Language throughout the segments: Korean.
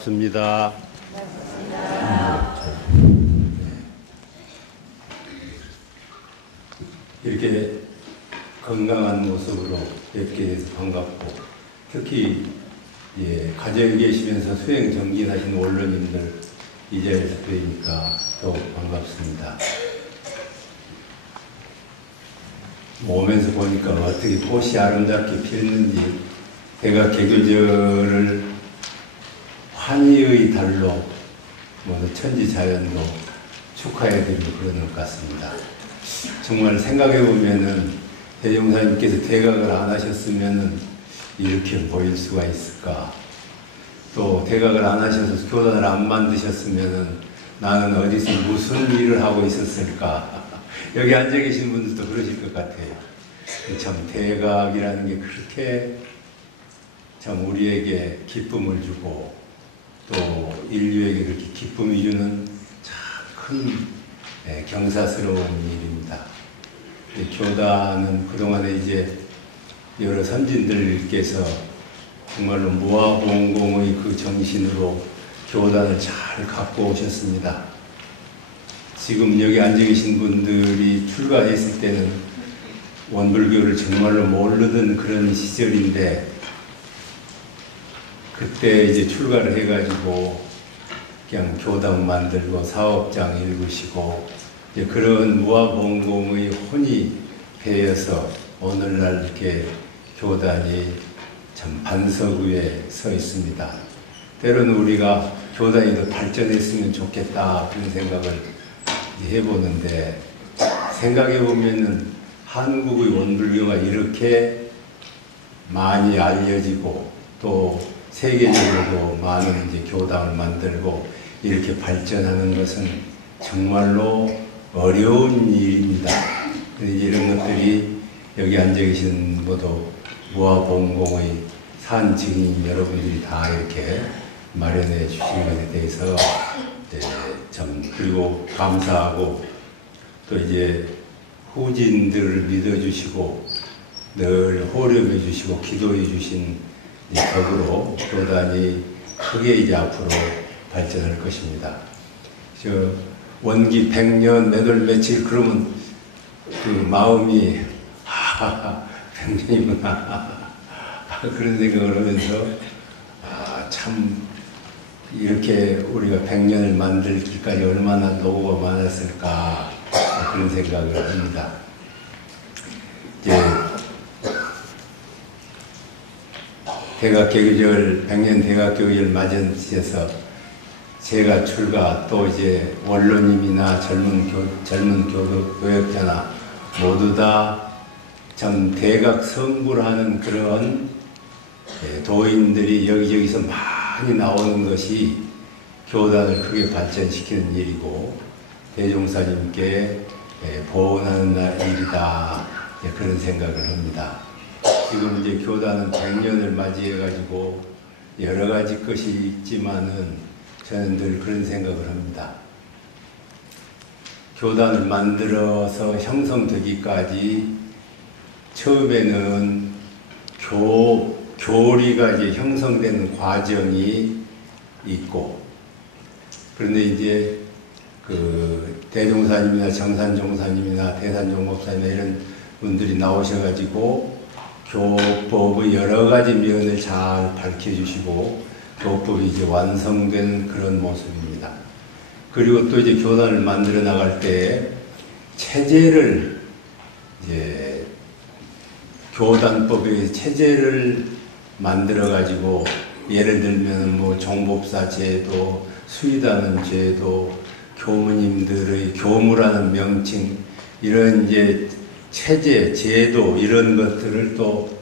반갑습니다. 이렇게 건강한 모습으로 뵙게 돼서 반갑고, 특히 가정에 계시면서 수행 정진하신 원로님들 이 자리에서 뵈니까 더욱 반갑습니다. 오면서 보니까 어떻게 꽃이 아름답게 피었는지, 대각 개교절을 환희의 달로 천지자연도 축하해드리고 그러는 것 같습니다. 정말 생각해보면은 대종사님께서 대각을 안 하셨으면은 이렇게 보일 수가 있을까? 또 대각을 안 하셔서 교단을 안 만드셨으면은 나는 어디서 무슨 일을 하고 있었을까? 여기 앉아 계신 분들도 그러실 것 같아요. 참 대각이라는 게 그렇게 참 우리에게 기쁨을 주고 또 인류에게 그렇게 기쁨이 주는 참 큰 경사스러운 일입니다. 교단은 그동안에 이제 여러 선진들께서 정말로 무아봉공의 그 정신으로 교단을 잘 갖고 오셨습니다. 지금 여기 앉아 계신 분들이 출가했을 때는 원불교를 정말로 모르던 그런 시절인데, 그때 이제 출가를 해가지고 그냥 교당 만들고 사업장 읽으시고 이제 그런 무아봉공의 혼이 배어서 오늘날 이렇게 교단이 참 반석 위에 서 있습니다. 때로는 우리가 교단이 더 발전했으면 좋겠다 그런 생각을 해보는데, 생각해보면은 한국의 원불교가 이렇게 많이 알려지고 또 세계적으로도 많은 이제 교당을 만들고 이렇게 발전하는 것은 정말로 어려운 일입니다. 이런 것들이 여기 앉아 계신 모두 무아봉공의 산 증인 여러분들이 다 이렇게 마련해 주신 것에 대해서 참 그리고 감사하고, 또 이제 후진들을 믿어주시고 늘 호령해 주시고 기도해 주신 덕으로 교단이 크게 이제 앞으로 발전할 것입니다. 원기 100년 몇월 며칠 그러면 그 마음이 100년이구나 그런 생각을 하면서 참 이렇게 우리가 100년을 만들기까지 얼마나 노고가 많았을까 그런 생각을 합니다. 이제 대각개교절 100년 대각교절 맞이해서 제가 출가, 또 이제 원로님이나 젊은 교역자나 모두 다 참 대각 성불하는 그런 도인들이 여기저기서 많이 나오는 것이 교단을 크게 발전시키는 일이고 대종사님께 보원하는 일이다, 그런 생각을 합니다. 지금 이제 교단은 100년을 맞이해가지고 여러 가지 것이 있지만은 저는 늘 그런 생각을 합니다. 교단을 만들어서 형성되기까지 처음에는 교리가 이제 형성되는 과정이 있고, 그런데 이제 그 대종사님이나 정산종사님이나 대산종법사님이나 이런 분들이 나오셔가지고 교법의 여러 가지 면을 잘 밝혀주시고 교법이 이제 완성된 그런 모습입니다. 그리고 또 이제 교단을 만들어 나갈 때 체제를 이제 교단법의 체제를 만들어 가지고, 예를 들면 뭐 종법사 제도, 수의다는 제도, 교무님들의 교무라는 명칭, 이런 이제 체제, 제도 이런 것들을 또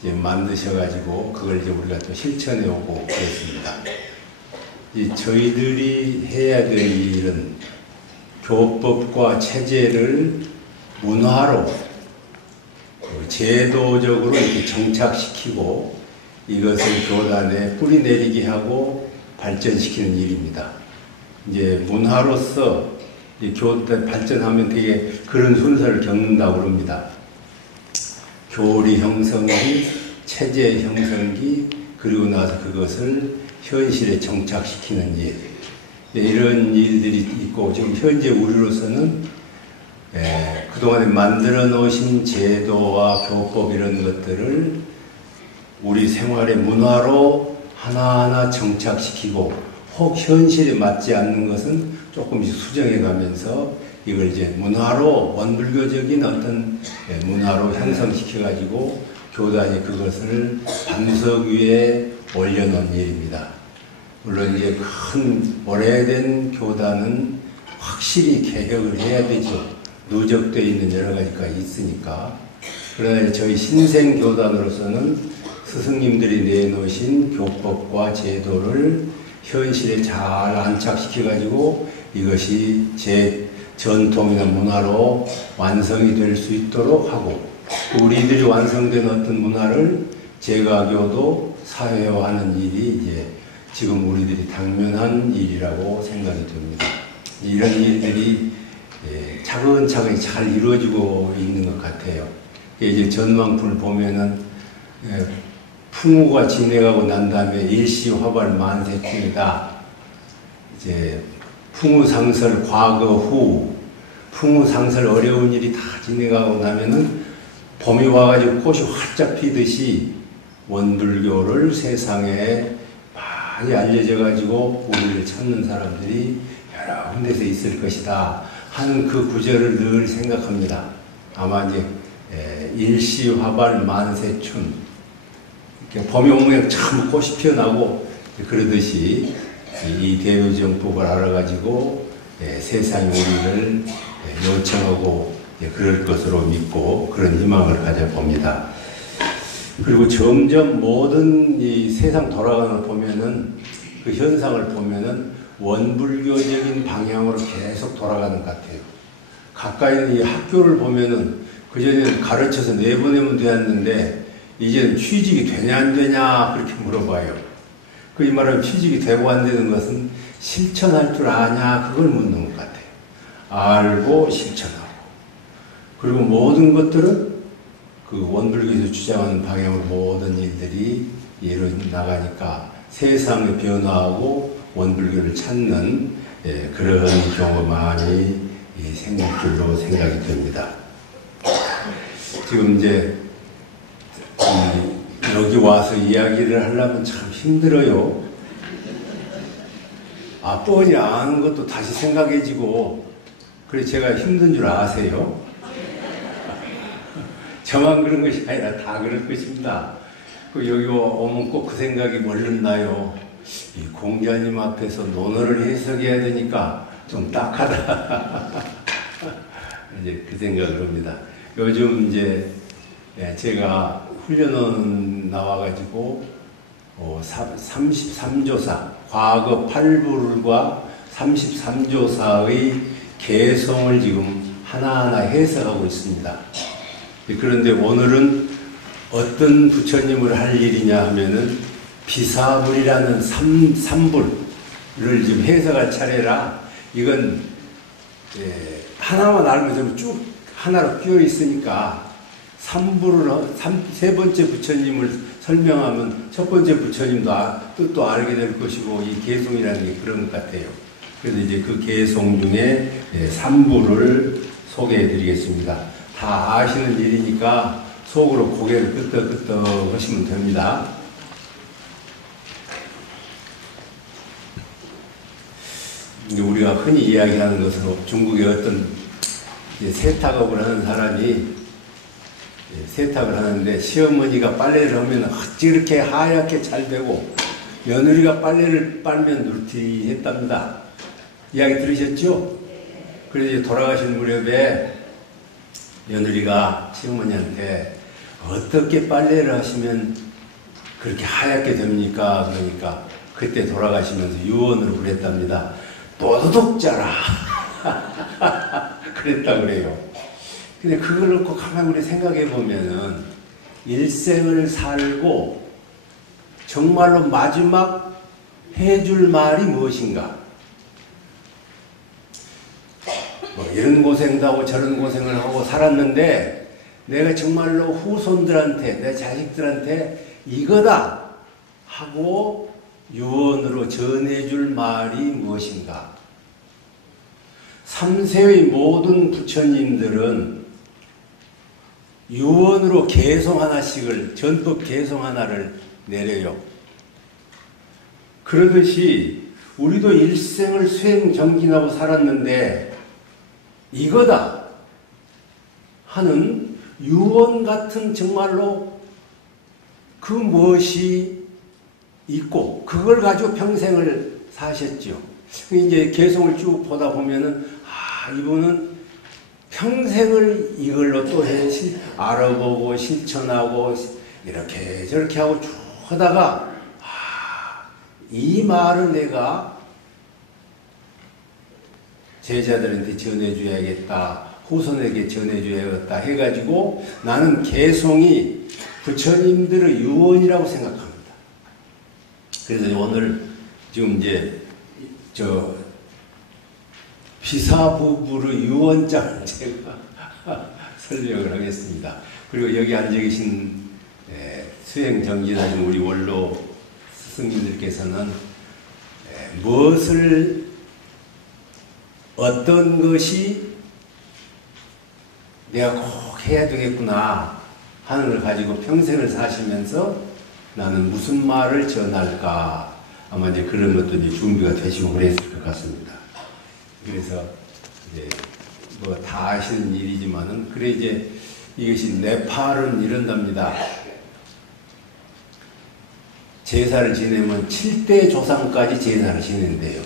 이제 만드셔가지고 그걸 이제 우리가 또 실천해 오고 그랬습니다. 저희들이 해야 될 일은 교법과 체제를 문화로 제도적으로 이렇게 정착시키고 이것을 교단에 뿌리내리게 하고 발전시키는 일입니다. 이제 문화로서 교단 발전하면 되게 그런 순서를 겪는다고 그럽니다. 교리 형성기, 체제 형성기, 그리고 나서 그것을 현실에 정착시키는 일, 이런 일들이 있고, 지금 현재 우리로서는 그동안에 만들어 놓으신 제도와 교법 이런 것들을 우리 생활의 문화로 하나하나 정착시키고, 혹 현실에 맞지 않는 것은 조금씩 수정해 가면서 이걸 이제 문화로, 원불교적인 어떤 문화로 형성시켜 가지고 교단이 그것을 반석 위에 올려놓은 일입니다. 물론 이제 큰 오래된 교단은 확실히 개혁을 해야 되죠. 누적되어 있는 여러 가지가 있으니까. 그러나 저희 신생 교단으로서는 스승님들이 내놓으신 교법과 제도를 현실에 잘 안착시켜 가지고 이것이 제 전통이나 문화로 완성이 될 수 있도록 하고, 우리들이 완성된 어떤 문화를 제가교도 사회화하는 일이 이제 지금 우리들이 당면한 일이라고 생각이 듭니다. 이런 일들이 차근차근히 잘 이루어지고 있는 것 같아요. 이제 전망품을 보면은 풍우가 지나가고 난 다음에 일시화발 만세풍이다. 이제 풍우상설 과거 후, 풍우상설 어려운 일이 다 지나가고 나면은 봄이 와가지고 꽃이 활짝 피듯이 원불교를 세상에 많이 알려져가지고 우리를 찾는 사람들이 여러 군데서 있을 것이다 하는 그 구절을 늘 생각합니다. 아마 이제 일시화발 만세춘, 이렇게 봄이 오면 참 꽃이 피어나고 그러듯이 이 대유정법을 알아가지고 세상이 우리를 요청하고 그럴 것으로 믿고 그런 희망을 가져봅니다. 그리고 점점 모든 이 세상 돌아가는 걸 보면은, 그 현상을 보면은 원불교적인 방향으로 계속 돌아가는 것 같아요. 가까이 있는 이 학교를 보면은 그전에는 가르쳐서 내보내면 되었는데 이제는 취직이 되냐 안 되냐 그렇게 물어봐요. 그 이 말은 취직이 되고 안 되는 것은 실천할 줄 아냐 그걸 묻는 것 같아요. 알고 실천하고. 그리고 모든 것들은 그 원불교에서 주장하는 방향으로 모든 일들이 이루어 나가니까 세상의 변화하고 원불교를 찾는 그런 경우가 많이 생길 줄로 생각이 됩니다. 지금 이제 여기 와서 이야기를 하려면 참 힘들어요. 뻔히 아는 것도 다시 생각해지고, 그래서 제가 힘든 줄 아세요? 저만 그런 것이 아니라 다 그럴 것입니다. 여기 오면 꼭 그 생각이 얼른 나요. 이 공자님 앞에서 논어를 해석해야 되니까 좀 딱하다. 이제 그 생각을 합니다. 요즘 이제 제가 훈련원 나와가지고 33조사, 과거 8불과 33조사의 개성을 지금 하나하나 해석하고 있습니다. 그런데 오늘은 어떤 부처님을 할 일이냐 하면은 비사불이라는 삼불을 지금 해석할 차례라, 이건 하나만 알면 쭉 하나로 끼어 있으니까 세 번째 부처님을 설명하면 첫 번째 부처님도 뜻도 알게 될 것이고, 이 개송이라는 게 그런 것 같아요. 그래서 이제 그 개송 중에 삼불을 소개해 드리겠습니다. 다 아시는 일이니까 속으로 고개를 끄덕끄덕 하시면 됩니다. 우리가 흔히 이야기하는 것으로 중국의 어떤 세탁업을 하는 사람이 세탁을 하는데 시어머니가 빨래를 하면 어찌 이렇게 하얗게 잘 되고 며느리가 빨래를 빨면 누렇티했답니다. 이야기 들으셨죠? 그래서 돌아가신 무렵에 며느리가 시어머니한테 어떻게 빨래를 하시면 그렇게 하얗게 됩니까? 그러니까 그때 돌아가시면서 유언을 그랬답니다. 도둑자라. 그랬다 그래요. 근데 그걸 놓고 가만히 우리 생각해 보면은 일생을 살고 정말로 마지막 해줄 말이 무엇인가? 이런 고생도 하고 저런 고생을 하고 살았는데 내가 정말로 후손들한테, 내 자식들한테 이거다 하고 유언으로 전해줄 말이 무엇인가? 3세의 모든 부처님들은 유언으로 개송 하나씩을, 전법 개송 하나를 내려요. 그러듯이 우리도 일생을 수행정진하고 살았는데 이거다 하는 유언 같은 정말로 그 무엇이 있고 그걸 가지고 평생을 사셨죠. 이제 개송을 쭉 보다 보면은 이분은 평생을 이걸로 또 알아보고 실천하고 이렇게 저렇게 하고 쭉 하다가 이 말을 내가 제자들한테 전해줘야겠다, 후손에게 전해줘야겠다 해가지고 나는 개송이 부처님들의 유언이라고 생각합니다. 그래서 오늘 지금 이제 비사 부부의 유언장을 제가 설명을 하겠습니다. 그리고 여기 앉아 계신 수행 정진하신 우리 원로 스승님들께서는 무엇을 어떤 것이 내가 꼭 해야 되겠구나 하는 걸 가지고 평생을 사시면서 나는 무슨 말을 전할까 아마 이제 그런 것들이 준비가 되시고 그랬을 것 같습니다. 그래서 이제 뭐 다 아시는 일이지만은 그래 이제 이것이 네팔은 이런답니다. 제사를 지내면 7대 조상까지 제사를 지낸대요.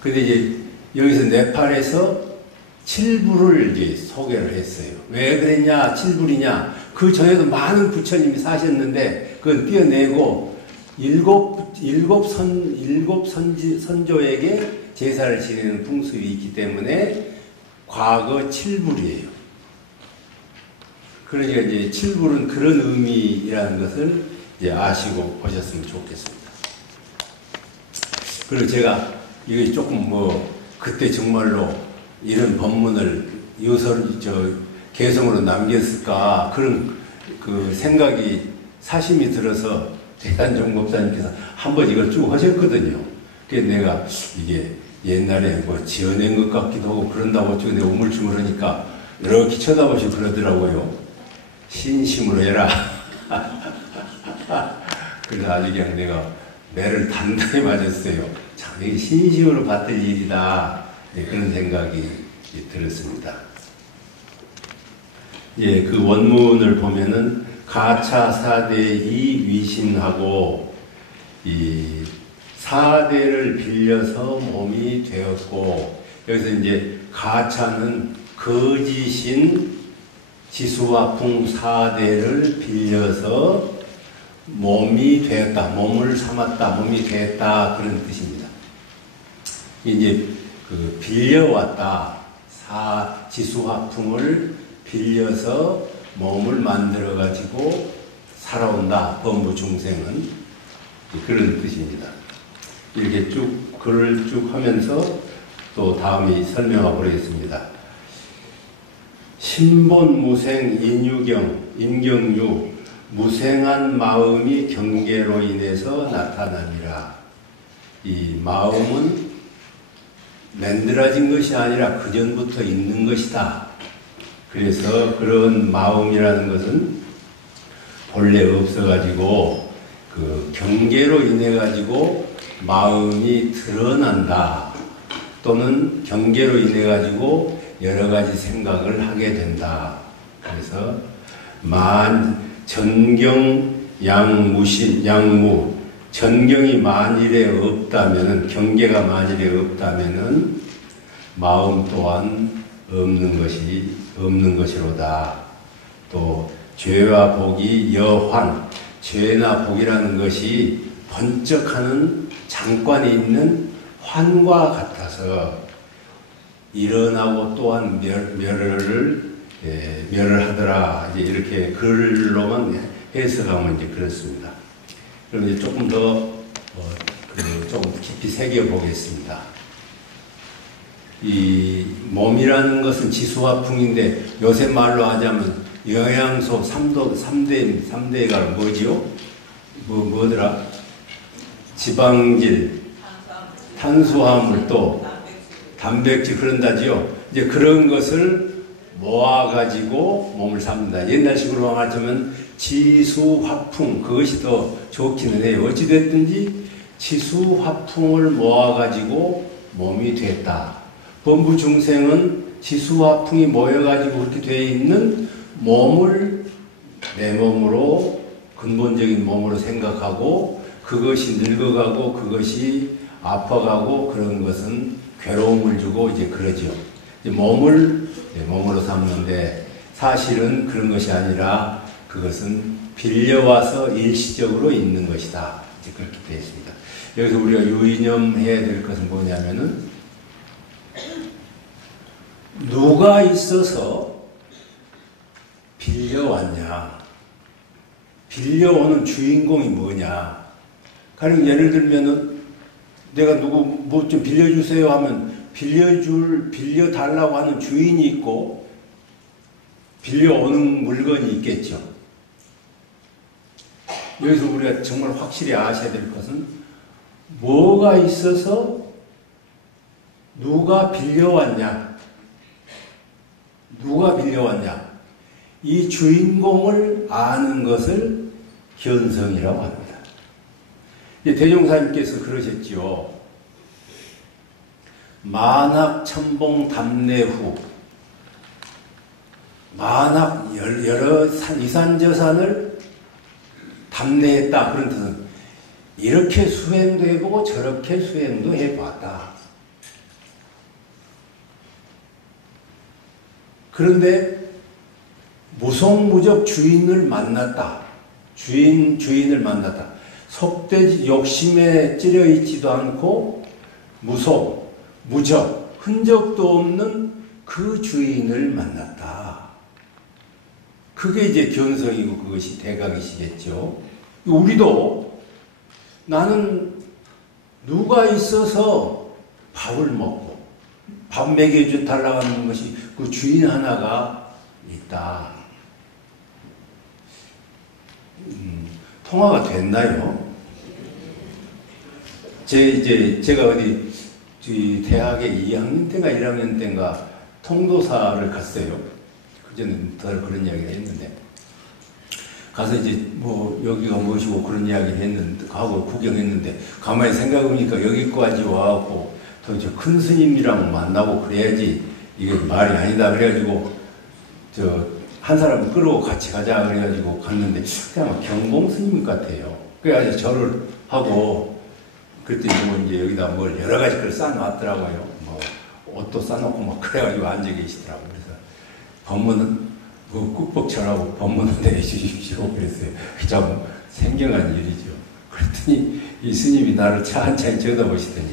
근데 이제 여기서 네팔에서 7부를 이제 소개를 했어요. 왜 그랬냐, 7불이냐. 그 전에도 많은 부처님이 사셨는데 그건 떼어내고 일곱 선조에게 제사를 지내는 풍습이 있기 때문에 과거 7불이에요. 그러니까 이제 7불은 그런 의미라는 것을 이제 아시고 보셨으면 좋겠습니다. 그리고 제가 이게 조금 그때 정말로 이런 법문을 개성으로 남겼을까 그런 그 생각이 사심이 들어서 대단정 목사님께서 한번 이걸 쭉 하셨거든요. 그래서 내가 이게 옛날에 지어낸 것 같기도 하고 그런다고 쭉 내가 우물쭈물 하니까 이렇게 쳐다보시고 그러더라고요. 신심으로 해라. 그래서 아주 그냥 내가 매를 단단히 맞았어요. 참 이게 신심으로 받을 일이다. 그런 생각이 들었습니다. 예, 그 원문을 보면은 가차 사대이 위신하고 이 사대를 빌려서 몸이 되었고, 여기서 이제 가차는 거짓인 지수화풍 사대를 빌려서 몸이 되었다, 몸을 삼았다, 몸이 되었다 그런 뜻입니다. 이제 그 빌려왔다, 지수화풍을 빌려서 몸을 만들어 가지고 살아온다, 범부 중생은 그런 뜻입니다. 이렇게 쭉 글을 쭉 하면서 또 다음에 설명하고 그러겠습니다. 신본무생 인경유 무생한 마음이 경계로 인해서 나타나니라. 이 마음은 만들어진 것이 아니라 그전부터 있는 것이다. 그래서 그런 마음이라는 것은 본래 없어가지고 그 경계로 인해가지고 마음이 드러난다. 또는 경계로 인해가지고 여러 가지 생각을 하게 된다. 그래서 전경 양무 전경이 만일에 없다면은, 경계가 만일에 없다면은 마음 또한 없는 것이로다. 또 죄와 복이 여환, 죄나 복이라는 것이 번쩍하는 장관이 있는 환과 같아서 일어나고 또한 멸을 하더라. 이제 이렇게 글로만 해석하면 이제 그렇습니다. 그럼 이제 조금 더 조금 깊이 새겨 보겠습니다. 이 몸이라는 것은 지수화풍인데 요새 말로 하자면 영양소 3대가 뭐지요? 뭐더라? 지방질, 탄수화물 또 단백질 그런다지요. 이제 그런 것을 모아가지고 몸을 삽니다. 옛날식으로 말하자면 지수화풍, 그것이 더 좋기는 해요. 어찌됐든지 지수화풍을 모아가지고 몸이 됐다. 범부 중생은 지수화풍이 모여가지고 그렇게 되어 있는 몸을 내 몸으로, 근본적인 몸으로 생각하고 그것이 늙어가고 그것이 아파가고 그런 것은 괴로움을 주고 이제 그러죠. 이제 몸을 몸으로 삼는데 사실은 그런 것이 아니라 그것은 빌려와서 일시적으로 있는 것이다. 이제 그렇게 되어 있습니다. 여기서 우리가 유의념해야 될 것은 뭐냐면은 누가 있어서 빌려왔냐? 빌려오는 주인공이 뭐냐? 가령 예를 들면은 내가 누구 뭐 좀 빌려주세요 하면 빌려달라고 하는 주인이 있고 빌려오는 물건이 있겠죠. 여기서 우리가 정말 확실히 아셔야 될 것은 뭐가 있어서 누가 빌려왔냐? 누가 빌려왔냐? 이 주인공을 아는 것을 견성이라고 합니다. 대종사님께서 그러셨지요. 만학 천봉 답례후, 만학 여러 이산저산을 답례했다. 그런 뜻은 이렇게 수행도 해보고 저렇게 수행도 해봤다. 그런데 무속무적 주인을 만났다. 주인을 만났다. 속되지 욕심에 찌려 있지도 않고 무속, 무적, 흔적도 없는 그 주인을 만났다. 그게 이제 견성이고 그것이 대각이시겠죠. 우리도 나는 누가 있어서 밥을 먹고 밥 먹여 달라고 하는 것이 그 주인 하나가 있다. 통화가 됐나요? 제가 어디 대학에 2학년 때인가 1학년 때인가 통도사를 갔어요. 그전에는 더 그런 이야기를 했는데 가서 이제 뭐 여기가 무엇이고 그런 이야기를 했는데 가고 구경했는데 가만히 생각해보니까 여기까지 와갖고 더 큰 스님이랑 만나고 그래야지 이게 말이 아니다 그래가지고 한 사람 끌고 같이 가자 그래가지고 갔는데 그냥 경봉 스님 같아요. 그래가지고 절을 하고 그랬더니 뭐 이제 여기다 뭘 여러 가지 걸 쌓아놨더라고요. 뭐 옷도 쌓아놓고 막 그래가지고 앉아 계시더라고요. 그래서 법문은 꾹뻑절하고 법문은 내주십시오 그랬어요. 참 생경한 일이죠. 그랬더니 이 스님이 나를 찬찬히 쳐다보시더니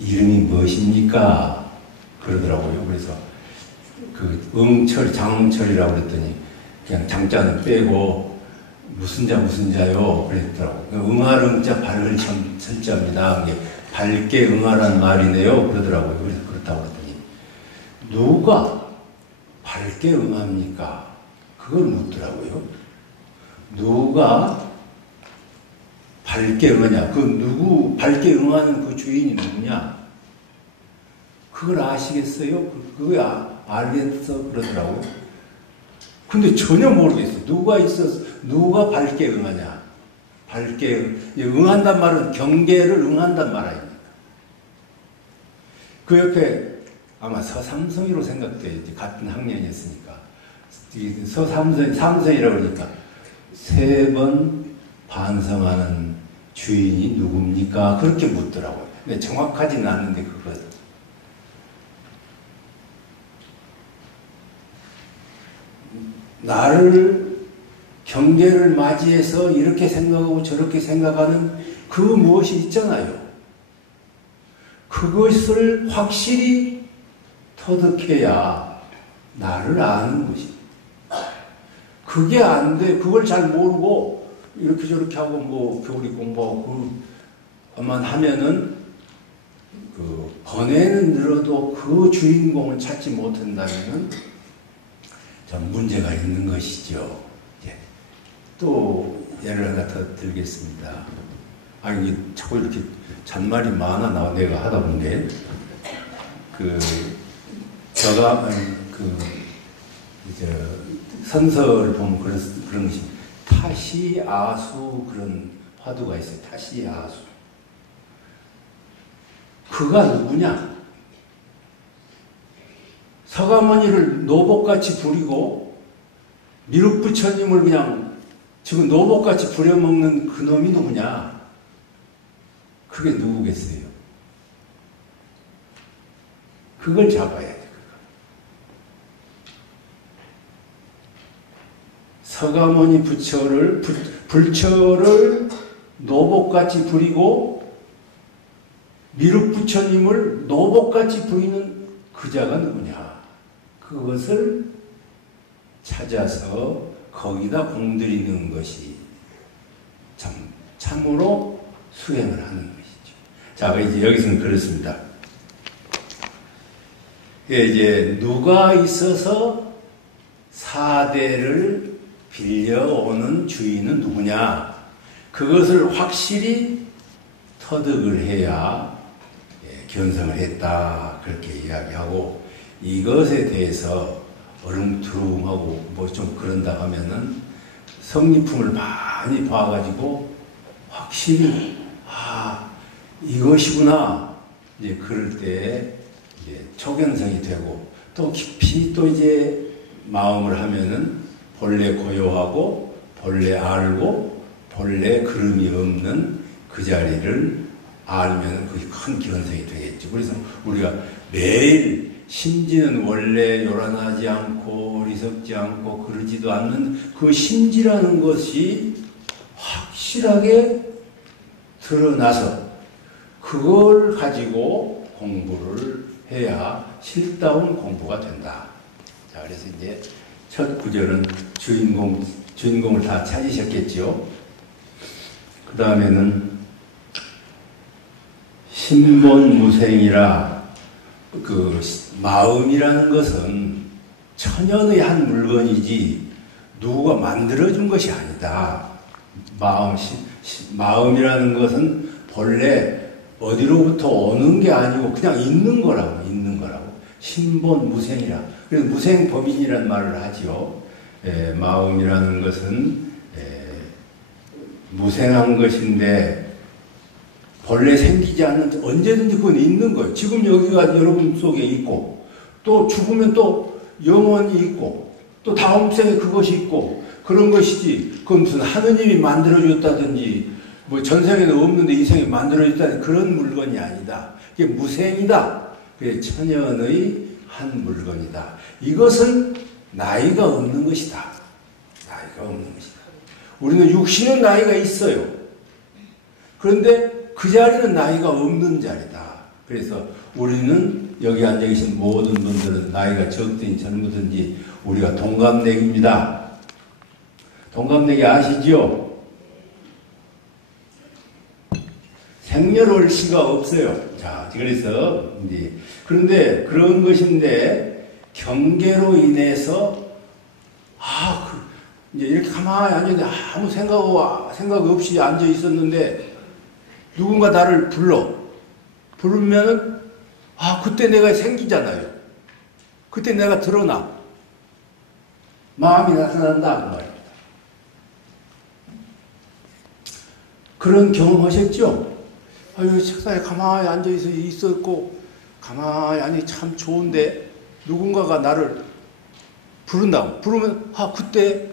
이름이 무엇입니까? 그러더라고요. 그래서 장응철이라고 그랬더니 그냥 장자는 빼고 무슨 자요? 그랬더라고요. 응아릉자 밝을 철자입니다. 밝게 응하란 말이네요. 그러더라고요. 그래서 그렇다고 그랬더니 누가 밝게 응합니까? 그걸 묻더라고요. 누가 밝게 응하냐? 누구 밝게 응하는 그 주인이 누구냐? 그걸 아시겠어요? 그걸 알겠어? 그러더라고요. 근데 전혀 모르겠어요. 누가 밝게 응하냐? 밝게 응한단 말은 경계를 응한단 말 아닙니까? 그 옆에 아마 서삼성이로 생각돼요. 같은 학년이었으니까. 삼성이라고 그러니까 3번 반성하는 주인이 누굽니까? 그렇게 묻더라고요. 근데 정확하지는 않는데 그거. 나를 경계를 맞이해서 이렇게 생각하고 저렇게 생각하는 그 무엇이 있잖아요. 그것을 확실히 터득해야 나를 아는 것입니다. 그게 안 돼. 그걸 잘 모르고 이렇게 저렇게 하고 뭐 교리 공부하고 그만 하면은 번뇌는 늘어도 그 주인공을 찾지 못한다면은 좀 문제가 있는 것이죠. 또 예를 하나 더 들겠습니다. 아니, 자꾸 이렇게 잔말이 많아, 내가 하다 보는데. 선설 보면 그런 것이, 타시아수 그런 화두가 있어요. 타시아수. 그가 누구냐? 서가모니를 노복같이 부리고, 미륵부처님을 그냥 지금 노복같이 부려먹는 그 놈이 누구냐? 그게 누구겠어요? 그걸 잡아야 돼. 서가모니 불처를 노복같이 부리고 미륵부처님을 노복같이 부리는 그 자가 누구냐? 그것을 찾아서 거기다 공들이는 것이 참으로 수행을 하는 것이죠. 자, 이제 여기서는 그렇습니다. 이제 누가 있어서 사대를 빌려오는 주인은 누구냐? 그것을 확실히 터득을 해야 견성을 했다. 그렇게 이야기하고, 이것에 대해서 어릉투릉하고 뭐 좀 그런다 하면은 성리품을 많이 봐가지고 확실히, 이것이구나. 이제 그럴 때 이제 초견성이 되고, 또 깊이 또 이제 마음을 하면은 본래 고요하고 본래 알고 본래 그름이 없는 그 자리를 알면 그게 큰 견성이 되겠죠. 그래서 우리가 매일 심지는 원래 요란하지 않고 어리석지 않고 그러지도 않는 그 심지라는 것이 확실하게 드러나서 그걸 가지고 공부를 해야 실다운 공부가 된다. 자, 그래서 이제 첫 구절은 주인공을 다 찾으셨겠죠. 그 다음에는 신본무생이라, 그 마음이라는 것은 천연의 한 물건이지 누가 만들어준 것이 아니다. 마음이라는 것은 본래 어디로부터 오는 게 아니고 그냥 있는 거라고. 신본무생이라. 그래서 무생법인이라는 말을 하지요. 마음이라는 것은 무생한 것인데 본래 생기지 않는, 언제든지 그건 있는 거예요. 지금 여기가 여러분 속에 있고, 또 죽으면 또 영원히 있고, 또 다음 생에 그것이 있고, 그런 것이지, 그건 무슨 하느님이 만들어줬다든지, 뭐 전생에는 없는데 이 생에 만들어줬다든지 그런 물건이 아니다. 이게 무생이다. 그게 천연의 한 물건이다. 이것은 나이가 없는 것이다. 나이가 없는 것이다. 우리는 육신은 나이가 있어요. 그런데 그 자리는 나이가 없는 자리다. 그래서 우리는 여기 앉아 계신 모든 분들은 나이가 적든지 젊든지 우리가 동갑내기입니다. 동갑내기 아시죠? 생년월시가 없어요. 자, 그래서 이제 그런데 그런 것인데 경계로 인해서 이제 이렇게 가만히 앉았는데 아무 생각 없이 앉아 있었는데 누군가 나를 부르면은 그때 내가 생기잖아요. 그때 내가 드러나. 마음이 나타난다 그 말입니다. 그런 경험하셨죠? 책상에 가만히 앉아 있었고 가만히 참 좋은데 누군가가 나를 부른다고. 부르면 그때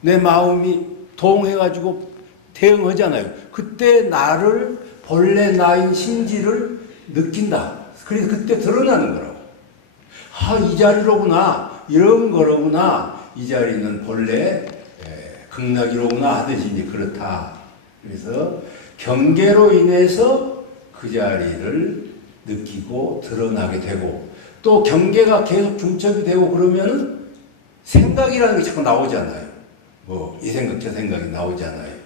내 마음이 동해가지고 대응하잖아요. 그때 나를 본래 나인 심지를 느낀다. 그래서 그때 드러나는 거라고. 이 자리로구나. 이런 거로구나. 이 자리는 본래 극락이로구나 하듯이 이제 그렇다. 그래서 경계로 인해서 그 자리를 느끼고 드러나게 되고, 또 경계가 계속 중첩이 되고 그러면은 생각이라는 게 자꾸 나오잖아요. 뭐 이 생각 저 생각이 나오잖아요.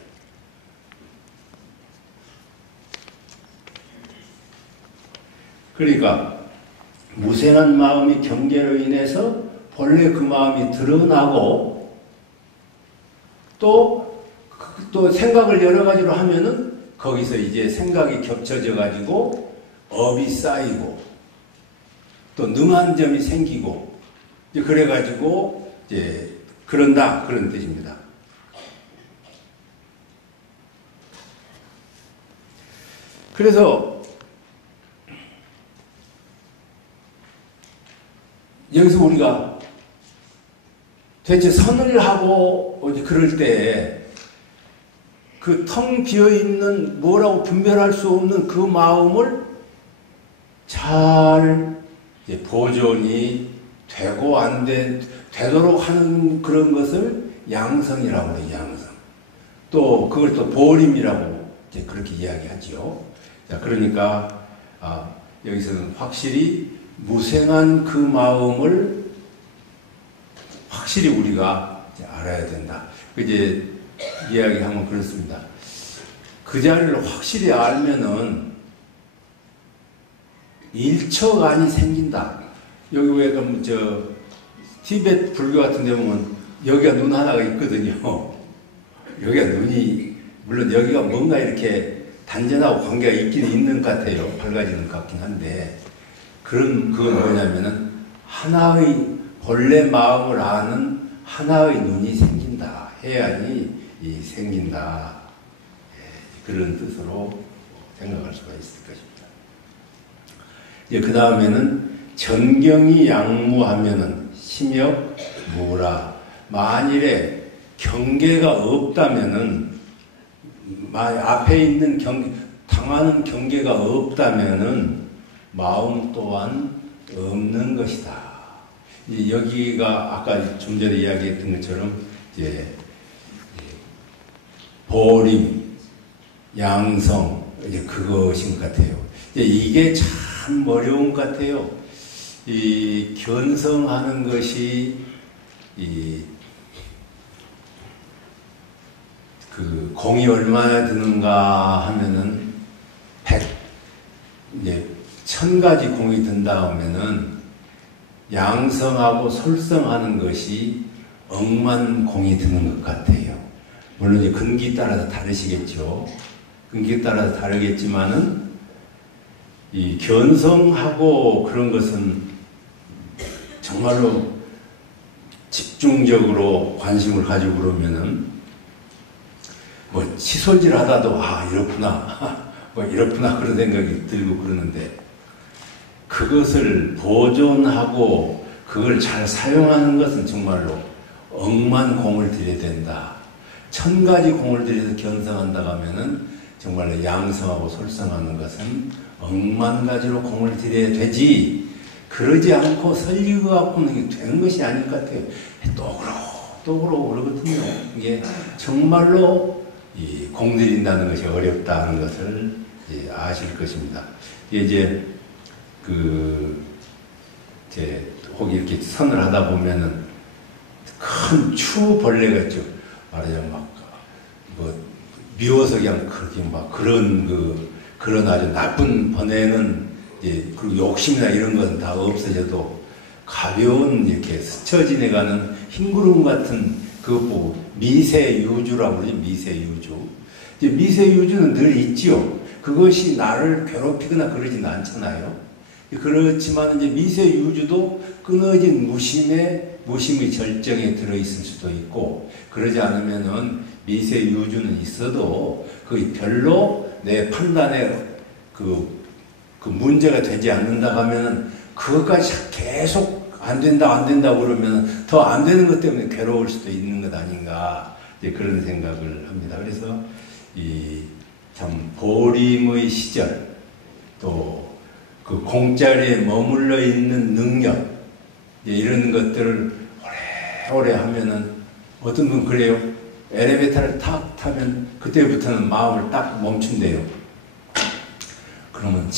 그러니까 무생한 마음이 경계로 인해서 본래 그 마음이 드러나고, 또 생각을 여러 가지로 하면은 거기서 이제 생각이 겹쳐져 가지고 업이 쌓이고 또 능한 점이 생기고 이제 그래 가지고 이제 그런다 그런 뜻입니다. 그래서 여기서 우리가 대체 선을 하고 그럴 때 그 텅 비어있는 뭐라고 분별할 수 없는 그 마음을 잘 보존이 되고 안 되도록 하는 그런 것을 양성이라고 해요. 양성. 또 그걸 또 보림이라고 이제 그렇게 이야기하죠. 자, 그러니까 여기서는 확실히 무생한 그 마음을 확실히 우리가 이제 알아야 된다. 이제 이야기하면 그렇습니다. 그 자리를 확실히 알면은 일처간이 생긴다. 여기 왜 그럼 티베트 불교 같은 데 보면 여기가 눈 하나가 있거든요. 여기가 눈이 물론 여기가 뭔가 이렇게 단전하고 관계가 있긴 있는 것 같아요. 밝아지는 것 같긴 한데 그건 뭐냐면은 하나의 본래 마음을 아는 하나의 눈이 생긴다. 해안이 생긴다. 그런 뜻으로 생각할 수가 있을 것입니다. 이제 그 다음에는 전경이 양무하면은 심역 무라. 만일에 경계가 없다면은 앞에 있는 당하는 경계가 없다면은 마음 또한 없는 것이다. 여기가 아까 좀 전에 이야기했던 것처럼 이제 보림, 양성 이제 그것인 것 같아요. 이게 참 어려운 것 같아요. 이 견성하는 것이 그 공이 얼마나 드는가 하면은 1000가지 공이 든다 하면은 양성하고 솔성하는 것이 억만 공이 드는 것 같아요. 물론 이제 근기에 따라서 다르시겠죠. 근기에 따라서 다르겠지만은 이 견성하고 그런 것은 정말로 집중적으로 관심을 가지고 그러면은 뭐 치솔질 하다도 이렇구나 이렇구나 그런 생각이 들고 그러는데 그것을 보존하고 그걸 잘 사용하는 것은 정말로 억만 공을 들여야 된다. 1000가지 공을 들여서 견성한다고 하면은 정말로 양성하고 솔성하는 것은 억만 가지로 공을 들여야 되지. 그러지 않고 설리고 갖고는 되는 것이 아닐 것 같아요. 또 그러고 그러거든요. 이게 정말로 공 들인다는 것이 어렵다는 것을 아실 것입니다. 이제 혹 이렇게 선을 하다 보면은 큰 추벌레가 있죠. 말하자면 미워서 그냥 그렇게 그런 아주 나쁜 번뇌는 그리고 욕심이나 이런 것은 다 없어져도 가벼운 이렇게 스쳐 지내가는 흰구름 같은 그것 보고 미세유주라고 그러죠. 미세유주. 미세유주는 늘 있지요. 그것이 나를 괴롭히거나 그러지는 않잖아요. 그렇지만 이제 미세유주도 끊어진 무심의 절정에 들어있을 수도 있고, 그러지 않으면은 미세유주는 있어도 그 별로 내 판단에 그 문제가 되지 않는다 하면은 그것까지 계속 안 된다 그러면 더 안 되는 것 때문에 괴로울 수도 있는 것 아닌가, 이제 그런 생각을 합니다. 그래서 참 보림의 시절, 또 그 공자리에 머물러 있는 능력, 이런 것들을 오래오래 하면은 어떤 분 그래요. 엘리베이터를 탁 타면 그때부터는 마음을 딱 멈춘대요. 그러면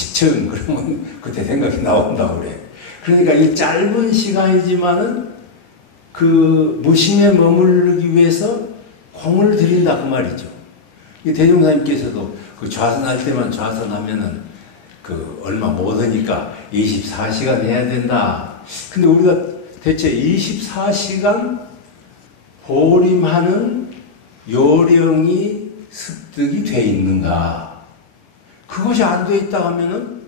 그러면 그때 생각이 나온다고 그래. 그러니까 이 짧은 시간이지만은 그 무심에 머무르기 위해서 공을 들인다 그 말이죠. 이 대종사님께서도 그 좌선할 때만 좌선하면은 얼마 못 하니까 24시간 해야 된다. 근데 우리가 대체 24시간 보림하는 요령이 습득이 돼 있는가? 그것이 안 돼 있다 하면은,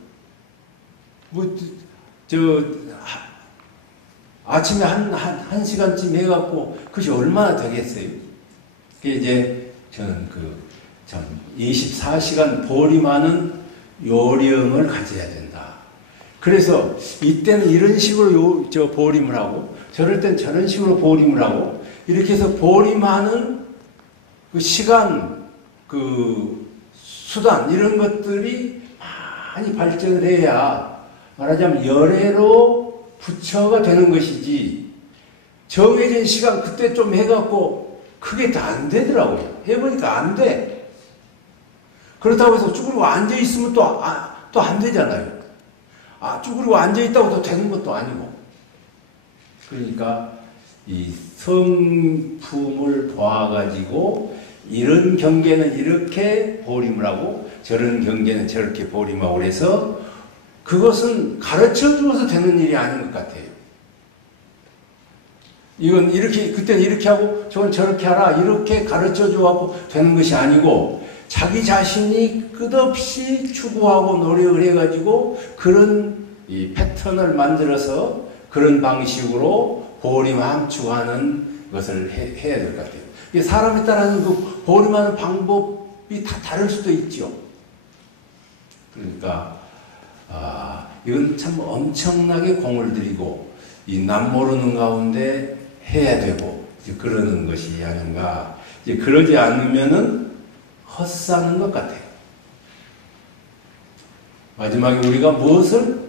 아침에 한 시간쯤 해갖고, 그것이 얼마나 되겠어요? 그게 이제, 저는 24시간 보림하는 요령을 가져야 된다. 그래서, 이때는 이런 식으로 보림을 하고, 저럴 땐 저런 식으로 보림을 하고, 이렇게 해서 보림하는 그 시간, 수단, 이런 것들이 많이 발전을 해야, 말하자면 열애로 부처가 되는 것이지, 정해진 시간 그때 좀 해갖고, 그게 다 안 되더라고요. 해보니까 안 돼. 그렇다고 해서 쭈그리고 앉아있으면 또 안 되잖아요. 쭈그리고 앉아있다고 또 되는 것도 아니고. 그러니까, 이 성품을 봐가지고, 이런 경계는 이렇게 보림을 하고, 저런 경계는 저렇게 보림하고 그래서, 그것은 가르쳐 주어서 되는 일이 아닌 것 같아요. 이건 이렇게, 그때는 이렇게 하고, 저건 저렇게 하라, 이렇게 가르쳐 주어서 되는 것이 아니고, 자기 자신이 끝없이 추구하고 노력을 해가지고, 그런 이 패턴을 만들어서, 그런 방식으로 보림 함축하는 것을 해야 될 것 같아요. 사람에 따라서 그 보림하는 방법이 다 다를 수도 있죠. 그러니까, 이건 참 엄청나게 공을 들이고, 이 남모르는 가운데 해야 되고, 그러는 것이 아닌가. 그러지 않으면은 헛사는 것 같아요. 마지막에 우리가 무엇을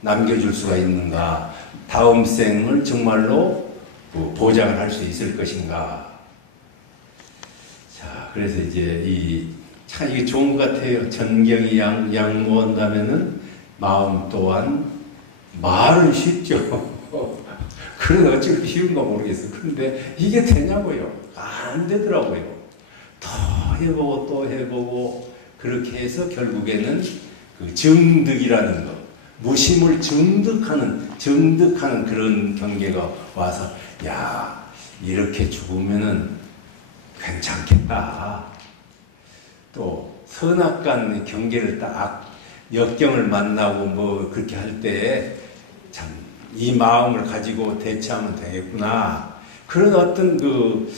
남겨줄 수가 있는가? 다음 생을 정말로 보장을 할 수 있을 것인가? 자, 그래서 이제 참 이게 좋은 것 같아요. 전경이 양보한다면은 마음 또한 말은 쉽죠. 그래서 어찌 그렇게 쉬운가 모르겠어요. 그런데 이게 되냐고요. 안 되더라고요. 더 해보고 또 해보고 그렇게 해서 결국에는 그 정득이라는 거, 무심을 정득하는 그런 경계가 와서 야, 이렇게 죽으면은 괜찮겠다. 또 선악간 경계를 딱 역경을 만나고 뭐 그렇게 할 때 참 이 마음을 가지고 대처하면 되겠구나. 그런 어떤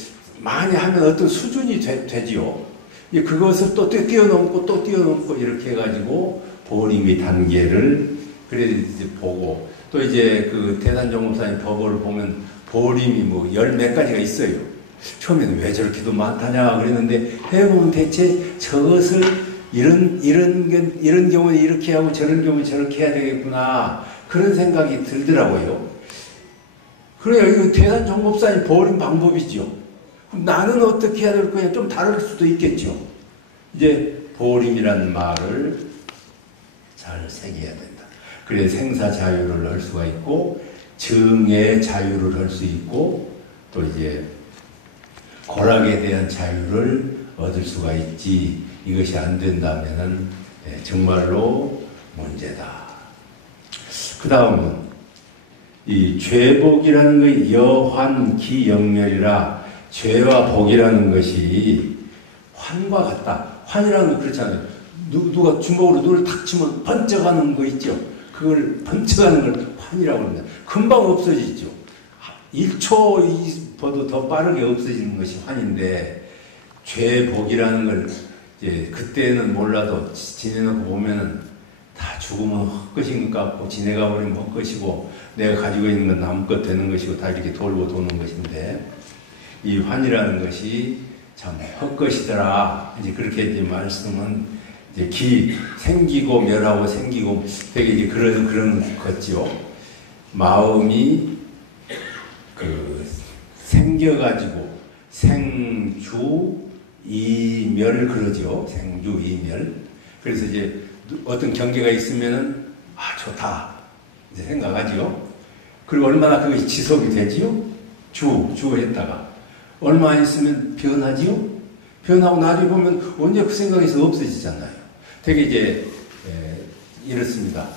많이 하면 어떤 수준이 되지요. 그것을 또 뛰어넘고 이렇게 해가지고 보림의 단계를 그래 이제 보고 또 이제 대산종법사님 법을 보면 보림이 뭐 열 몇 가지가 있어요. 처음에는 왜 저렇게도 많다냐 그랬는데 해보면 대체 저것을 이런 경우는 이렇게 하고 저런 경우는 저렇게 해야 되겠구나 그런 생각이 들더라고요. 그래요. 이거 대산종법사님 보림 방법이죠. 그럼 나는 어떻게 해야 될 거냐 좀 다를 수도 있겠죠. 이제 보림이라는 말을 잘 새겨야 된다. 그래 생사 자유를 할 수가 있고 정의 자유를 할 수 있고 또 이제 고락에 대한 자유를 얻을 수가 있지. 이것이 안 된다면은 정말로 문제다. 그 다음은 이 죄복이라는 게 여환기영렬이라 죄와 복이라는 것이 환과 같다. 환이라는 건 그렇잖아요. 누가 주먹으로 눈을 탁 치면 번쩍하는 거 있죠. 그걸 번쩍하는 걸 환이라고 합니다. 금방 없어지죠. 1초보다 더 빠르게 없어지는 것이 환인데 죄복이라는 걸 이제 그때는 몰라도 지내놓고 보면은 다 죽으면 헛것인 것 같고 지내가 버리면 헛것이고 내가 가지고 있는 건 남것 되는 것이고 다 이렇게 돌고 도는 것인데 이 환이라는 것이 참 헛것이더라. 이제 그렇게 이제 말씀은 이제 생기고 멸하고 생기고 되게 이제 그런 거지요. 마음이 생겨가지고 생주 이멸 그러죠. 생주 이멸. 그래서 이제 어떤 경계가 있으면은 좋다 이제 생각하지요. 그리고 얼마나 그것이 지속이 되지요. 주 했다가 얼마 있으면 변하지요. 변하고 나중에 보면 언제 그 생각에서 없어지잖아요. 되게 이제 이렇습니다.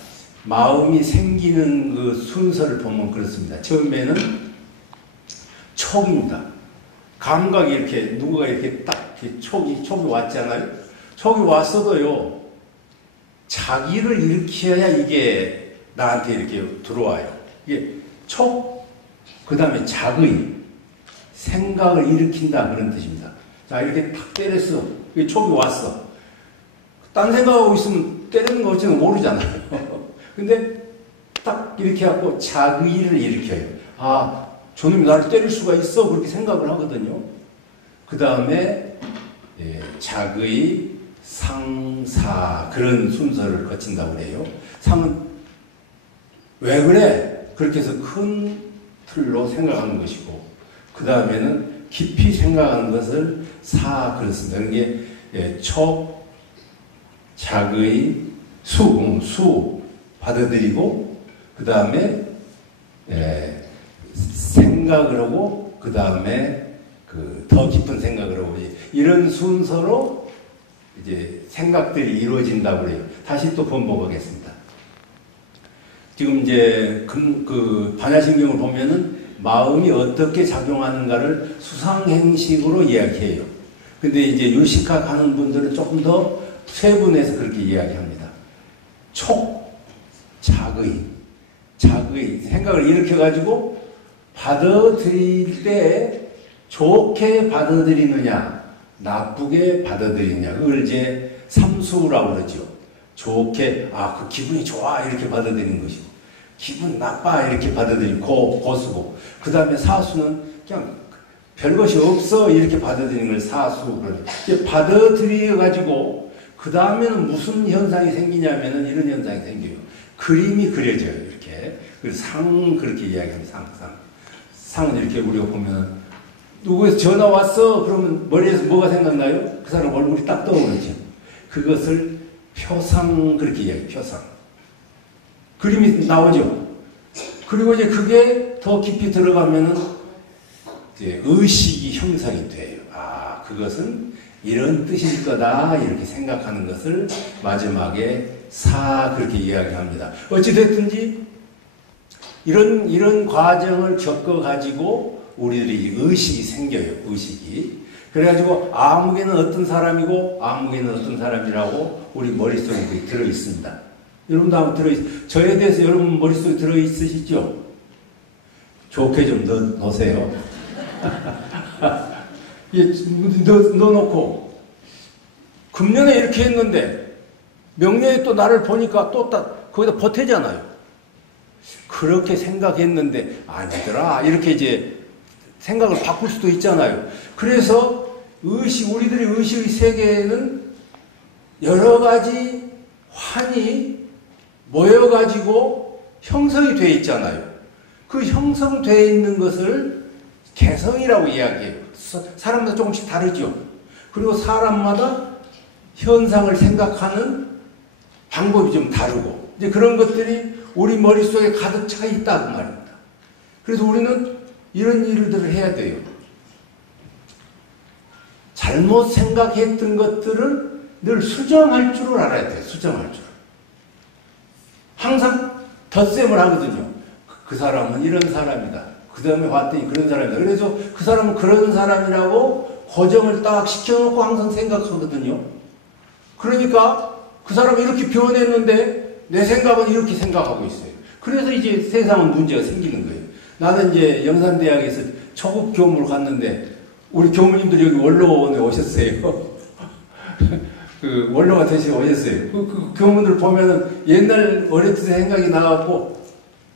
마음이 생기는 그 순서를 보면 그렇습니다. 처음에는 촉입니다. 감각이 이렇게 누가 이렇게 딱 촉이 왔잖아요. 촉이 왔어도요. 자기를 일으켜야 이게 나한테 이렇게 들어와요. 이게 촉, 그 다음에 자의, 생각을 일으킨다 그런 뜻입니다. 자, 이렇게 탁 때렸어. 촉이 왔어. 딴 생각하고 있으면 때리는 거 어찌는 모르잖아요. 근데 딱 이렇게 하고 자의를 일으켜요. 아, 저놈이 나를 때릴 수가 있어. 그렇게 생각을 하거든요. 그 다음에 자의, 상, 사 그런 순서를 거친다고 그래요. 상은 왜 그래? 그렇게 해서 큰 틀로 생각하는 것이고 그 다음에는 깊이 생각하는 것을 사 그렇습니다. 그게 촉, 자의, 수 받아들이고 그 다음에 생각을 하고 그 다음에 더 깊은 생각을 하고 이런 순서로 이제 생각들이 이루어진다고 그래요. 다시 또 번복하겠습니다. 지금 이제 그 반야신경을 보면은 마음이 어떻게 작용하는가를 수상행식으로 이야기해요. 근데 이제 유식학 하는 분들은 조금 더 세분해서 그렇게 이야기합니다. 촉, 자의 생각을 일으켜가지고 받아들일 때 좋게 받아들이느냐, 나쁘게 받아들이느냐. 그걸 이제 삼수라고 그러죠. 좋게, 그 기분이 좋아, 이렇게 받아들이는 것이고, 기분 나빠, 이렇게 받아들이는 고수고, 그 다음에 사수는 그냥 별것이 없어, 이렇게 받아들이는 걸 사수. 받아들여가지고, 그 다음에는 무슨 현상이 생기냐면은 이런 현상이 생겨요. 그림이 그려져요, 이렇게. 그래서 상, 그렇게 이야기합니다, 상은 이렇게 우리가 보면, 누구에서 전화 왔어? 그러면 머리에서 뭐가 생각나요? 그 사람 얼굴이 딱 떠오르죠. 그것을 표상, 그렇게 이야기해요, 표상. 그림이 나오죠. 그리고 이제 그게 더 깊이 들어가면은, 이제 의식이 형성이 돼요. 그것은 이런 뜻일 거다, 이렇게 생각하는 것을 마지막에 사, 그렇게 이야기합니다. 어찌됐든지, 이런 과정을 겪어가지고, 우리들이 의식이 생겨요, 의식이. 그래가지고, 아무개는 어떤 사람이고, 아무개는 어떤 사람이라고 우리 머릿속에 들어있습니다. 여러분도 한번 저에 대해서 여러분 머릿속에 들어있으시죠? 좋게 좀 넣으세요. 넣어놓고, 금년에 이렇게 했는데, 명년에 또 나를 보니까 또 거기다 보태잖아요. 그렇게 생각했는데, 아니더라. 이렇게 이제 생각을 바꿀 수도 있잖아요. 그래서 우리들의 의식의 세계에는 여러 가지 환이 모여가지고 형성이 되어 있잖아요. 그 형성되어 있는 것을 개성이라고 이야기해요. 사람마다 조금씩 다르죠. 그리고 사람마다 현상을 생각하는 방법이 좀 다르고, 이제 그런 것들이 우리 머릿속에 가득 차 있다고 말입니다. 그래서 우리는 이런 일들을 해야 돼요. 잘못 생각했던 것들을 늘 수정할 줄을 알아야 돼요. 수정할 줄. 항상 덧셈을 하거든요. 그 사람은 이런 사람이다. 그 다음에 봤더니 그런 사람이다. 그래서 그 사람은 그런 사람이라고 고정을 딱 시켜놓고 항상 생각하거든요. 그러니까 그 사람이 이렇게 변했는데 내 생각은 이렇게 생각하고 있어요. 그래서 이제 세상은 문제가 생기는 거예요. 나는 이제 영산대학에서 초급 교무를 갔는데 우리 교무님들이 여기 원로원에 오셨어요. 그 원로가 되시고 오셨어요. 그 교무들 보면은 옛날 어렸을 때 생각이 나갖고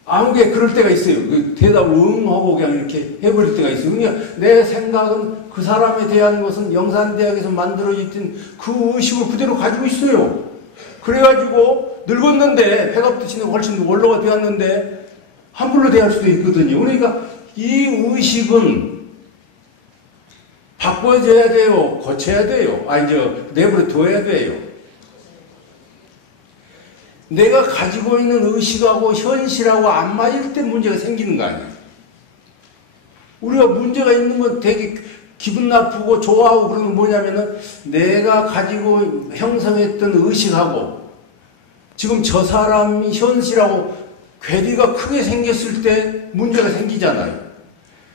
아무게 그럴 때가 있어요. 그 대답을 응 하고 그냥 이렇게 해버릴 때가 있어요. 그러니까 내 생각은 그 사람에 대한 것은 영산대학에서 만들어진 그 의식을 그대로 가지고 있어요. 그래가지고 늙었는데 배가 붙이는 훨씬 원로가 되었는데 함부로 대할 수도 있거든요. 그러니까 이 의식은 바꿔줘야 돼요. 고쳐야 돼요. 내버려 둬야 돼요. 내가 가지고 있는 의식하고 현실하고 안 맞을 때 문제가 생기는 거 아니에요. 우리가 문제가 있는 건 되게 기분 나쁘고 좋아하고 그런 건 뭐냐면은 내가 가지고 형성했던 의식하고 지금 저 사람이 현실하고 괴리가 크게 생겼을 때 문제가 생기잖아요.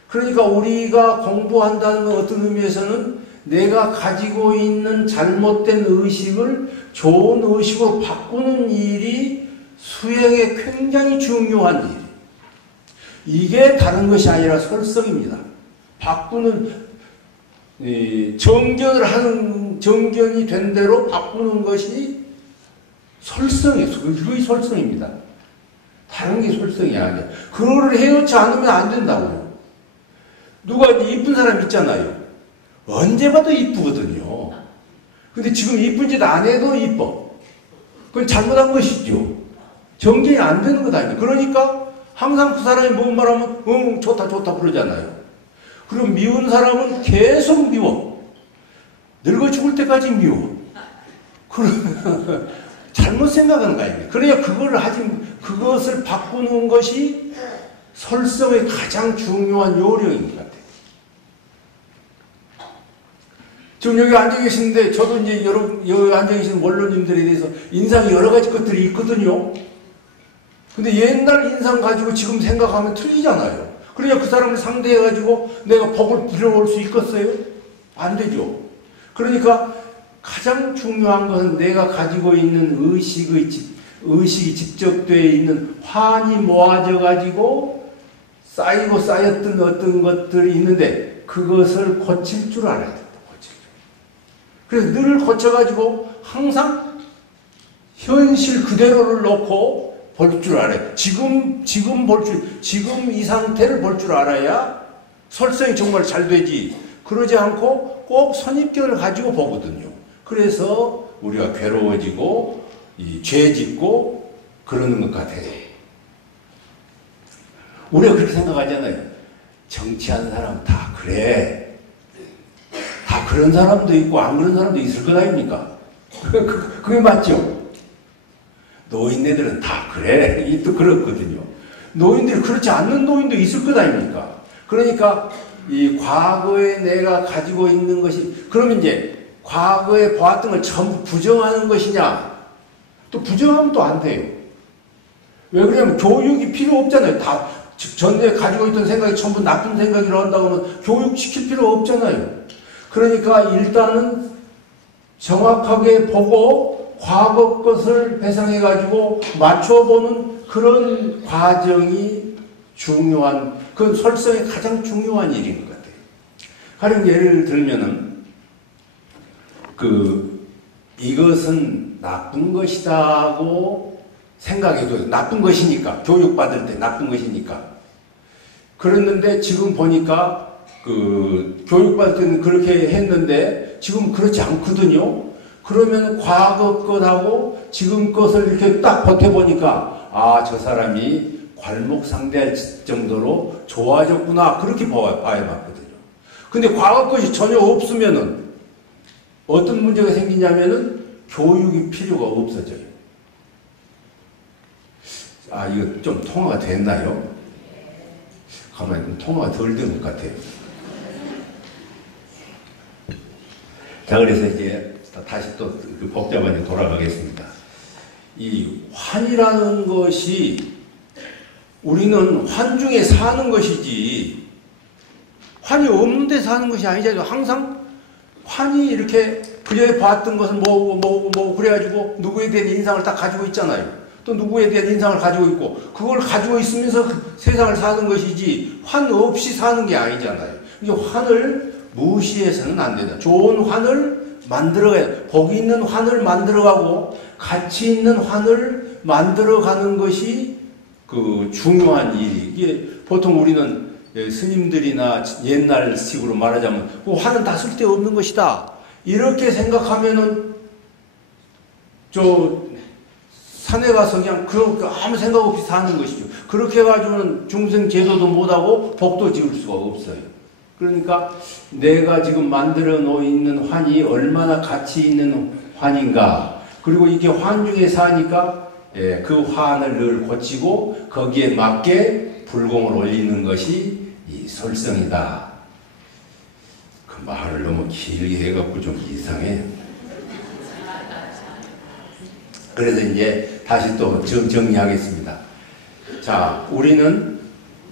그러니까 우리가 공부한다는 건 어떤 의미에서는 내가 가지고 있는 잘못된 의식을 좋은 의식으로 바꾸는 일이 수행에 굉장히 중요한 일. 이게 다른 것이 아니라 설성입니다. 바꾸는, 정견이 된 대로 바꾸는 것이 설성이에요. 그게 설성입니다. 다른 게 설성이 아니야. 그거를 해놓지 않으면 안 된다고요. 누가 이쁜 사람 있잖아요. 언제 봐도 이쁘거든요. 근데 지금 이쁜 짓 안 해도 이뻐. 그건 잘못한 것이죠. 정견이 안 되는 것 아니에요. 그러니까 항상 그 사람이 뭔 말하면 응 좋다 좋다 그러잖아요. 그럼 미운 사람은 계속 미워. 늙어 죽을 때까지 미워. 그러면 잘못 생각하는 거 아닙니까? 그러니까 그것을 바꾸는 것이 설성의 가장 중요한 요령인 것 같아요. 지금 여기 앉아 계시는데, 저도 이제 여기 앉아 계시는 원로님들에 대해서 인상이 여러 가지 것들이 있거든요. 근데 옛날 인상 가지고 지금 생각하면 틀리잖아요. 그러니까 그 사람을 상대해가지고 내가 복을 빌어올 수 있겠어요? 안 되죠. 그러니까 가장 중요한 것은 내가 가지고 있는 의식이 집적되어 있는 환이 모아져 가지고 쌓이고 쌓였던 어떤 것들이 있는데 그것을 고칠 줄 알아야 된다. 그래서 늘 고쳐가지고 항상 현실 그대로를 놓고 볼 줄 알아요. 지금 이 상태를 볼 줄 알아야 설성이 정말 잘 되지. 그러지 않고 꼭 선입견을 가지고 보거든요. 그래서 우리가 괴로워지고, 죄 짓고, 그러는 것 같아요. 우리가 그렇게 생각하잖아요. 정치하는 사람 다 그래. 다 그런 사람도 있고, 안 그런 사람도 있을 것 아닙니까? 그게 맞죠? 노인네들은 다 그래. 또 그렇거든요. 노인들이 그렇지 않는 노인도 있을 것 아닙니까? 그러니까, 이 과거에 내가 가지고 있는 것이, 그러면 이제, 과거에 보았던 걸 전부 부정하는 것이냐? 또 부정하면 또 안 돼요. 왜 그러냐면 교육이 필요 없잖아요. 다 전에 가지고 있던 생각이 전부 나쁜 생각이라고 한다고 하면 교육시킬 필요 없잖아요. 그러니까 일단은 정확하게 보고 과거 것을 배상해가지고 맞춰보는 그런 과정이 중요한, 그 설성의 가장 중요한 일인 것 같아요. 가령 예를 들면은 이것은 나쁜 것이다고 생각해도 나쁜 것이니까, 교육받을 때 나쁜 것이니까. 그랬는데 지금 보니까 교육받을 때는 그렇게 했는데 지금 그렇지 않거든요. 그러면 과거 것하고 지금 것을 이렇게 딱 버텨보니까 아, 저 사람이 괄목상대할 정도로 좋아졌구나. 그렇게 봐야 맞거든요. 근데 과거 것이 전혀 없으면은 어떤 문제가 생기냐면은 교육이 필요가 없어져요. 아, 이거 좀 통화가 됐나요? 가만히 좀 통화가 덜 된 것 같아요. 자, 그래서 이제 다시 또 그 복잡하게 돌아가겠습니다. 이 환이라는 것이 우리는 환 중에 사는 것이지 환이 없는 데 사는 것이 아니잖아요. 항상 환이 이렇게 그전에 봤던 것을 모으고 그래가지고 누구에 대한 인상을 딱 가지고 있잖아요. 또 누구에 대한 인상을 가지고 있고 그걸 가지고 있으면서 세상을 사는 것이지 환 없이 사는 게 아니잖아요. 이게 환을 무시해서는 안 된다. 좋은 환을 만들어가야, 복이 있는 환을 만들어가고 가치 있는 환을 만들어가는 것이 그 중요한 일이. 이게 보통 우리는 스님들이나 옛날 식으로 말하자면 그 환은 다 쓸데없는 것이다. 이렇게 생각하면은 저 산에 가서 그냥 그렇게 아무 생각 없이 사는 것이죠. 그렇게 해가지고는 중생 제도도 못하고 복도 지을 수가 없어요. 그러니까 내가 지금 만들어 놓는 환이 얼마나 가치 있는 환인가. 그리고 이게 환 중에 사니까 그 환을 늘 고치고 거기에 맞게 불공을 올리는 것이 이 설성이다. 그 말을 너무 길게 해갖고 좀 이상해. 그래서 이제 다시 또 정리하겠습니다. 자, 우리는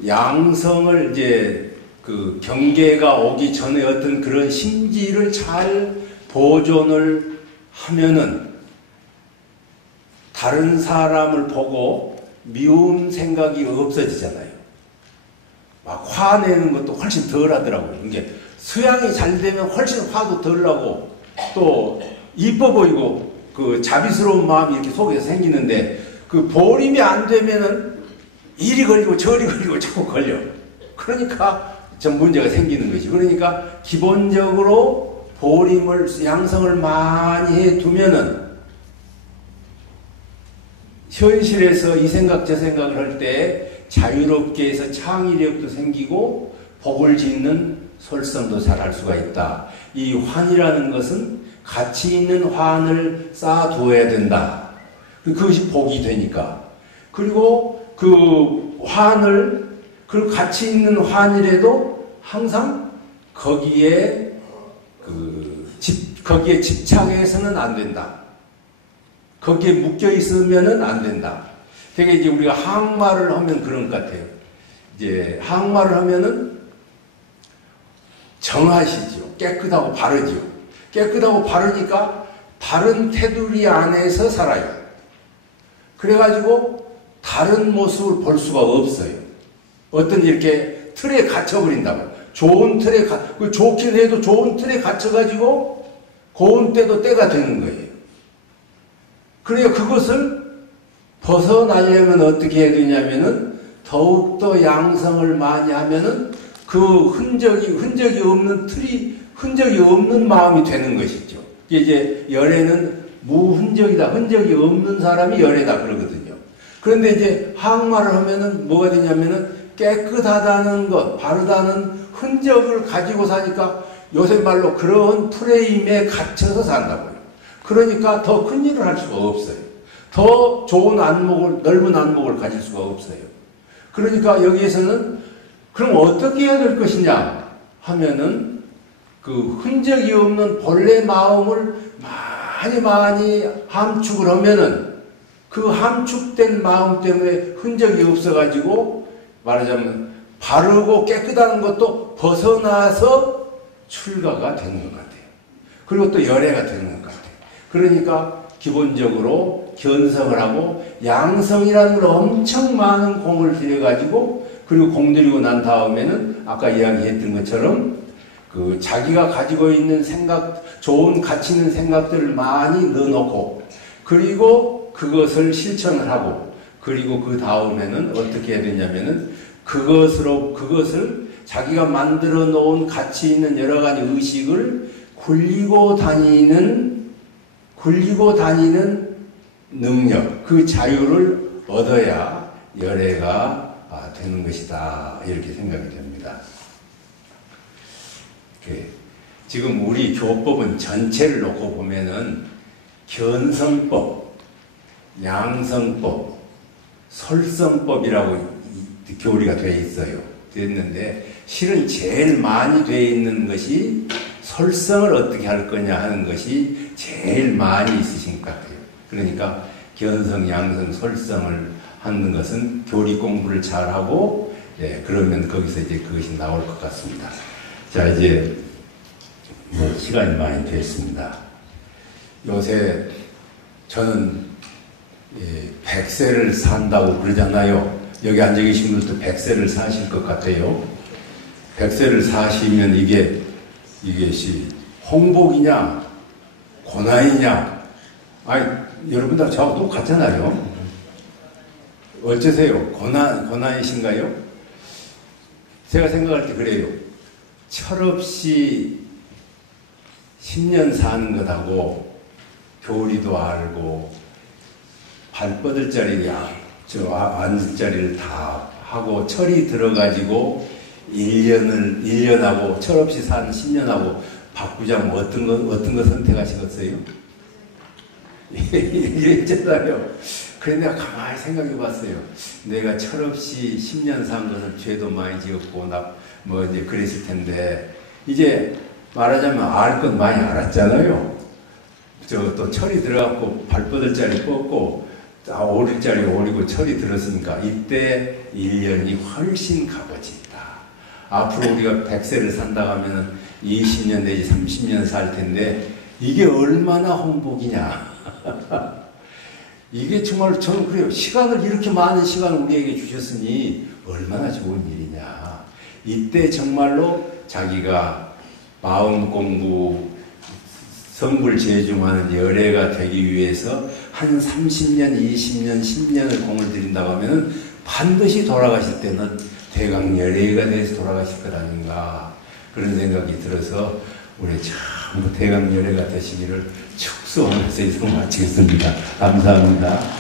양성을 이제 그 경계가 오기 전에 어떤 그런 심지를 잘 보존을 하면은 다른 사람을 보고 미움 생각이 없어지잖아요. 막 화내는 것도 훨씬 덜 하더라고요. 이게 수양이 잘 되면 훨씬 화도 덜 나고 또 이뻐 보이고 그 자비스러운 마음이 이렇게 속에서 생기는데 그 보림이 안 되면은 이리 걸리고 저리 걸리고 자꾸 걸려. 그러니까 좀 문제가 생기는 것이. 그러니까 기본적으로 보림을 양성을 많이 해 두면은 현실에서 이 생각 저 생각을 할 때 자유롭게 해서 창의력도 생기고 복을 짓는 설성도 잘 할 수가 있다. 이 환이라는 것은 가치 있는 환을 쌓아두어야 된다. 그것이 복이 되니까. 그리고 그 환을, 그 가치 있는 환이라도 항상 거기에 거기에 집착해서는 안 된다. 거기에 묶여 있으면은 안 된다. 되게 이제 우리가 한국말을 하면 그런 것 같아요. 이제 한국말을 하면은 정하시죠. 깨끗하고 바르죠. 깨끗하고 바르니까 바른 테두리 안에서 살아요. 그래가지고 다른 모습을 볼 수가 없어요. 어떤 이렇게 틀에 갇혀버린다고. 좋은 틀에, 좋긴 해도 좋은 틀에 갇혀가지고 고운 때도 때가 되는 거예요. 그래야 그것을 벗어나려면 어떻게 해야 되냐면은 더욱더 양성을 많이 하면은 그 흔적이 없는 틀이, 흔적이 없는 마음이 되는 것이죠. 이제 열애는 무흔적이다. 흔적이 없는 사람이 열애다 그러거든요. 그런데 이제 한국말을 하면은 뭐가 되냐면은 깨끗하다는 것, 바르다는 흔적을 가지고 사니까 요새 말로 그런 프레임에 갇혀서 산다고요. 그러니까 더 큰 일을 할 수가 없어요. 더 좋은 안목을, 넓은 안목을 가질 수가 없어요. 그러니까 여기에서는 그럼 어떻게 해야 될 것이냐 하면은 그 흔적이 없는 본래 마음을 많이 함축을 하면은 그 함축된 마음 때문에 흔적이 없어가지고 말하자면 바르고 깨끗한 것도 벗어나서 출가가 되는 것 같아요. 그리고 또 열애가 되는 것 같아요. 그러니까 기본적으로 견성을 하고 양성이라는 걸 엄청 많은 공을 들여가지고 그리고 공들이고 난 다음에는 아까 이야기했던 것처럼 그 자기가 가지고 있는 생각, 좋은 가치 있는 생각들을 많이 넣어놓고 그리고 그것을 실천을 하고 그리고 그 다음에는 어떻게 해야 되냐면은 그것을 자기가 만들어 놓은 가치 있는 여러 가지 의식을 굴리고 다니는 능력, 그 자유를 얻어야 열애가 되는 것이다. 이렇게 생각이 됩니다. 지금 우리 교법은 전체를 놓고 보면은 견성법, 양성법, 설성법이라고 교리가 되어 있어요. 됐는데 실은 제일 많이 되어 있는 것이 설성을 어떻게 할 거냐 하는 것이 제일 많이 있으신 것 같아요. 그러니까 견성, 양성, 설성을 하는 것은 교리 공부를 잘하고 그러면 거기서 이제 그것이 나올 것 같습니다. 자, 이제 시간이 많이 됐습니다. 요새 저는 100세를 산다고 그러잖아요. 여기 앉아 계신 분들도 100세를 사실 것 같아요. 100세를 사시면 이게 홍복이냐 고난이냐, 아니 여러분들 저하고 똑같잖아요. 어쩌세요? 고난이신가요? 제가 생각할 때 그래요. 철없이 10년 사는 것하고 교리도 알고 발 뻗을 자리, 앉을 자리를 다 하고 철이 들어가지고 1년하고 철없이 사는 10년하고 바꾸자면 어떤 거 선택하시겠어요? 이랬잖아요. 그런데 내가 가만히 생각해 봤어요. 내가 철없이 10년 산 것은 죄도 많이 지었고, 이제 그랬을 텐데, 이제 말하자면 알 건 많이 알았잖아요. 또 철이 들어갔고, 발 뻗을 자리 뻗고, 오릴 자리 오리고 철이 들었으니까, 이때 1년이 훨씬 값어진다. 앞으로 우리가 100세를 산다 하면은 20년 내지 30년 살 텐데 이게 얼마나 홍복이냐. 이게 정말 저는 그래요. 시간을 이렇게 많은 시간을 우리에게 주셨으니 얼마나 좋은 일이냐. 이때 정말로 자기가 마음 공부, 성불 제중하는 열애가 되기 위해서 한 30년, 20년, 10년을 공을 들인다고 하면 반드시 돌아가실 때는 대강열애가 돼서 돌아가실 것 아닌가 그런 생각이 들어서 우리 전부 대강열애가 되시기를 축소하면서 이상 마치겠습니다. 감사합니다.